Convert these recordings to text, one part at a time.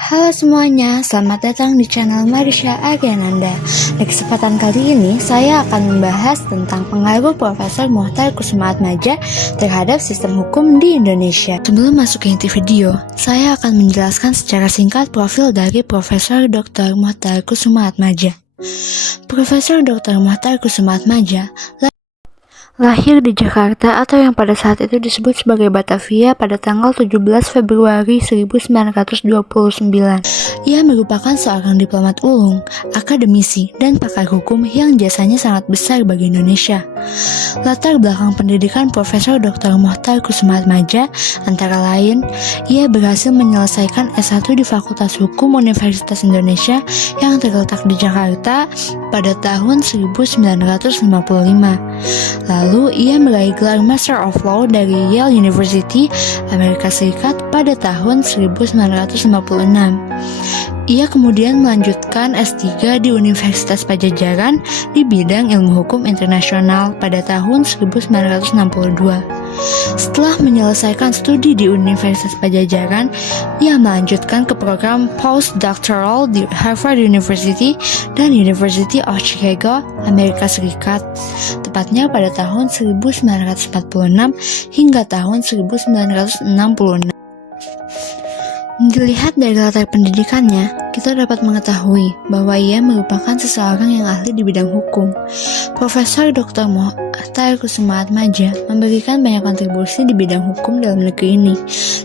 Halo semuanya, selamat datang di channel Marisha Aryananda. Di kesempatan kali ini, saya akan membahas tentang pengaruh Profesor Mokhtar Kusumaatmadja terhadap sistem hukum di Indonesia. Sebelum masuk ke inti video, saya akan menjelaskan secara singkat profil dari Profesor Dr. Mokhtar Kusumaatmadja. Profesor Dr. Mokhtar Kusumaatmadja lahir di Jakarta atau yang pada saat itu disebut sebagai Batavia pada tanggal 17 Februari 1929. Ia merupakan seorang diplomat ulung, akademisi, dan pakar hukum yang jasanya sangat besar bagi Indonesia. Latar belakang pendidikan Profesor Dr. Mokhtar Kusumaatmadja antara lain, ia berhasil menyelesaikan S1 di Fakultas Hukum Universitas Indonesia yang terletak di Jakarta pada tahun 1955. Lalu, ia meraih gelar Master of Law dari Yale University, Amerika Serikat pada tahun 1956. Ia kemudian melanjutkan S3 di Universitas Padjadjaran di bidang ilmu hukum internasional pada tahun 1962. Setelah menyelesaikan studi di Universitas Padjadjaran, ia melanjutkan ke program postdoctoral di Harvard University dan University of Chicago, Amerika Serikat, tepatnya pada tahun 1946 hingga tahun 1966. Dilihat dari latar pendidikannya, kita dapat mengetahui bahwa ia merupakan seseorang yang ahli di bidang hukum. Profesor Dr. Mokhtar Kusumaatmadja memberikan banyak kontribusi di bidang hukum dalam negeri ini,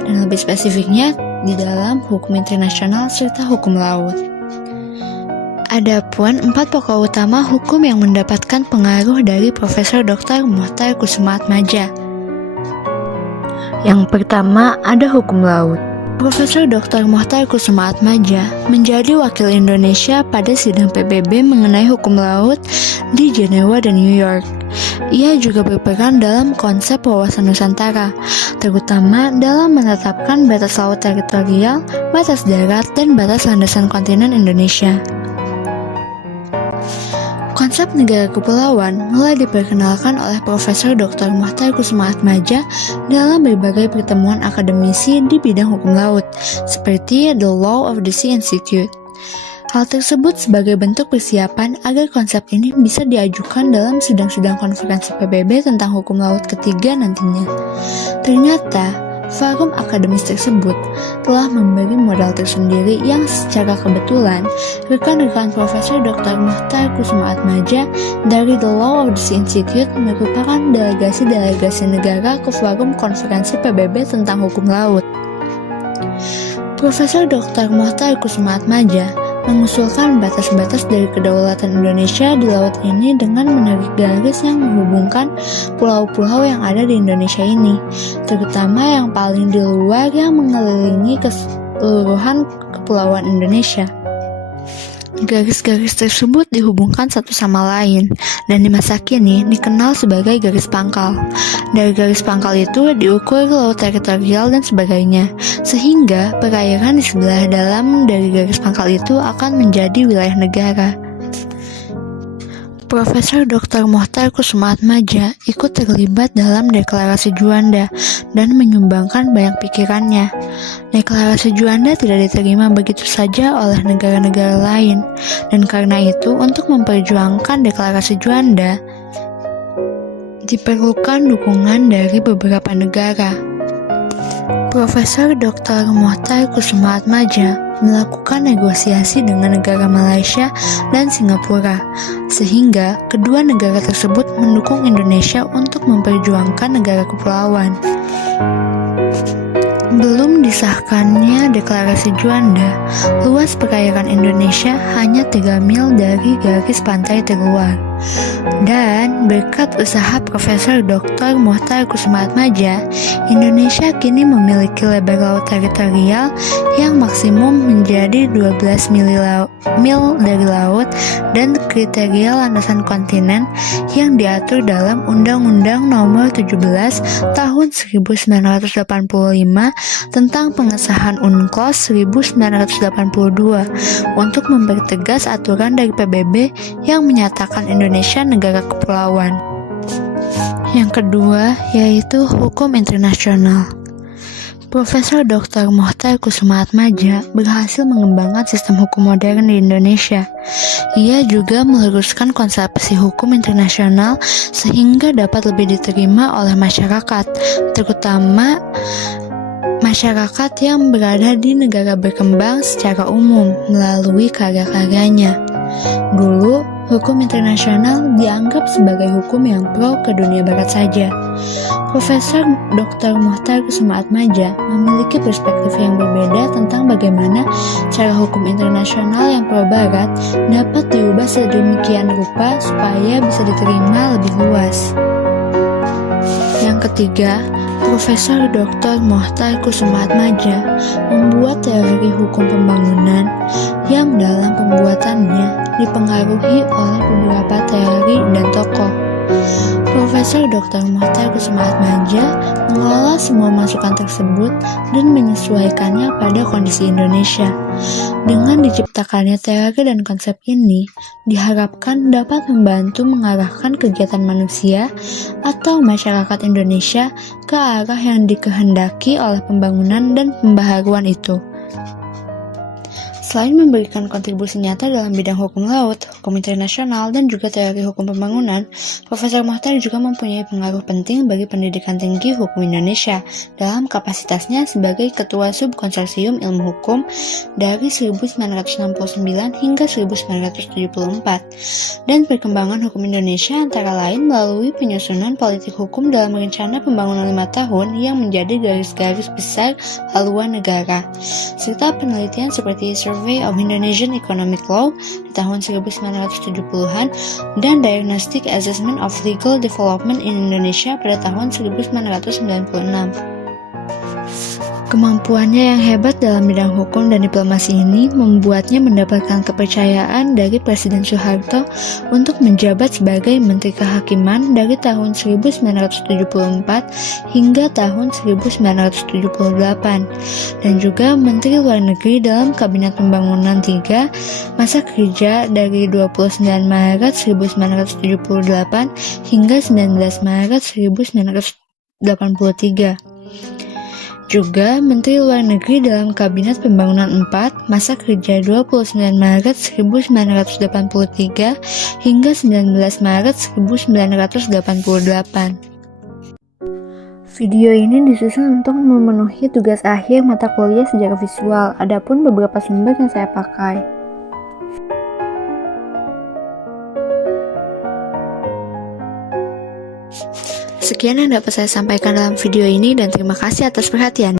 dan lebih spesifiknya di dalam hukum internasional serta hukum laut. Adapun 4 pokok utama hukum yang mendapatkan pengaruh dari Profesor Dr. Mokhtar Kusumaatmadja. Yang pertama ada hukum laut. Profesor Dr. Mokhtar Kusumaatmadja menjadi wakil Indonesia pada sidang PBB mengenai hukum laut di Jenewa dan New York. Ia juga berperan dalam konsep wawasan Nusantara, terutama dalam menetapkan batas laut teritorial, batas darat, dan batas landasan kontinen Indonesia. Konsep negara kepulauan mulai diperkenalkan oleh Profesor Dr. Mokhtar Kusumaatmadja dalam berbagai pertemuan akademisi di bidang hukum laut, seperti The Law of the Sea Institute. Hal tersebut sebagai bentuk persiapan agar konsep ini bisa diajukan dalam sidang-sidang konferensi PBB tentang hukum laut ketiga nantinya. Ternyata, forum akademis tersebut telah memberi modal tersendiri yang secara kebetulan rekan-rekan Profesor Dr. Mokhtar Kusumaatmadja dari The Law of the Sea Institute merupakan delegasi-delegasi negara ke forum konferensi PBB tentang hukum laut. Profesor Dr. Mokhtar Kusumaatmadja mengusulkan batas-batas dari kedaulatan Indonesia di laut ini dengan menarik garis yang menghubungkan pulau-pulau yang ada di Indonesia ini, terutama yang paling di luar yang mengelilingi keseluruhan kepulauan Indonesia. Garis-garis tersebut dihubungkan satu sama lain dan di masa kini dikenal sebagai garis pangkal. Dari garis pangkal itu diukur laut teritorial dan sebagainya, sehingga perairan di sebelah dalam dari garis pangkal itu akan menjadi wilayah negara. Profesor Dr. Mokhtar Kusumaatmadja ikut terlibat dalam Deklarasi Juanda dan menyumbangkan banyak pikirannya. Deklarasi Juanda tidak diterima begitu saja oleh negara-negara lain, dan karena itu untuk memperjuangkan Deklarasi Juanda diperlukan dukungan dari beberapa negara. Profesor Dr. Mokhtar Kusumaatmadja melakukan negosiasi dengan negara Malaysia dan Singapura, sehingga kedua negara tersebut mendukung Indonesia untuk memperjuangkan negara kepulauan. Belum disahkannya Deklarasi Juanda, luas perairan Indonesia hanya 3 mil dari garis pantai terluar. Dan berkat usaha Profesor Dr. Mokhtar Kusumaatmadja, Indonesia kini memiliki lebar laut teritorial yang maksimum menjadi 12 mil dari laut dan kriteria landasan kontinen yang diatur dalam Undang-Undang Nomor 17 Tahun 1985 tentang pengesahan UNCLOS 1982 untuk mempertegas aturan dari PBB yang menyatakan Indonesia negara kepulauan. Yang kedua yaitu hukum internasional. Profesor Dr. Mokhtar Kusumaatmadja berhasil mengembangkan sistem hukum modern di Indonesia. Ia juga meluruskan konsepsi hukum internasional sehingga dapat lebih diterima oleh masyarakat, terutama masyarakat yang berada di negara berkembang secara umum melalui karya-karyanya. Dulu, hukum internasional dianggap sebagai hukum yang pro ke dunia barat saja. Profesor Dr. Mokhtar Kusumaatmadja memiliki perspektif yang berbeda tentang bagaimana cara hukum internasional yang pro barat dapat diubah sedemikian rupa supaya bisa diterima lebih luas. Yang ketiga, Profesor Dr. Mokhtar Kusumaatmadja membuat teori hukum pembangunan yang dalam pembuatannya dipengaruhi oleh beberapa teori dan tokoh. Profesor Dr. Mokhtar Kusumaatmadja mengelola semua masukan tersebut dan menyesuaikannya pada kondisi Indonesia. Dengan diciptakannya teori dan konsep ini, diharapkan dapat membantu mengarahkan kegiatan manusia atau masyarakat Indonesia ke arah yang dikehendaki oleh pembangunan dan pembaharuan itu. Selain memberikan kontribusi nyata dalam bidang hukum laut, hukum internasional, dan juga teori hukum pembangunan, Profesor Mokhtar juga mempunyai pengaruh penting bagi pendidikan tinggi hukum Indonesia dalam kapasitasnya sebagai Ketua Subkonsorsium Ilmu Hukum dari 1969 hingga 1974, dan perkembangan hukum Indonesia antara lain melalui penyusunan politik hukum dalam rencana pembangunan 5 tahun yang menjadi garis-garis besar haluan negara, serta penelitian seperti Survey of Indonesian Economic Law di tahun 1970-an dan Diagnostic Assessment of Legal Development in Indonesia pada tahun 1996. Kemampuannya yang hebat dalam bidang hukum dan diplomasi ini membuatnya mendapatkan kepercayaan dari Presiden Soeharto untuk menjabat sebagai Menteri Kehakiman dari tahun 1974 hingga tahun 1978 dan juga Menteri Luar Negeri dalam Kabinet Pembangunan III masa kerja dari 29 Maret 1978 hingga 19 Maret 1983. Juga Menteri Luar Negeri dalam Kabinet Pembangunan IV masa kerja 29 Maret 1983 hingga 19 Maret 1988. Video ini disusun untuk memenuhi tugas akhir mata kuliah sejarah visual, adapun beberapa sumber yang saya pakai. Sekian yang dapat saya sampaikan dalam video ini dan terima kasih atas perhatian.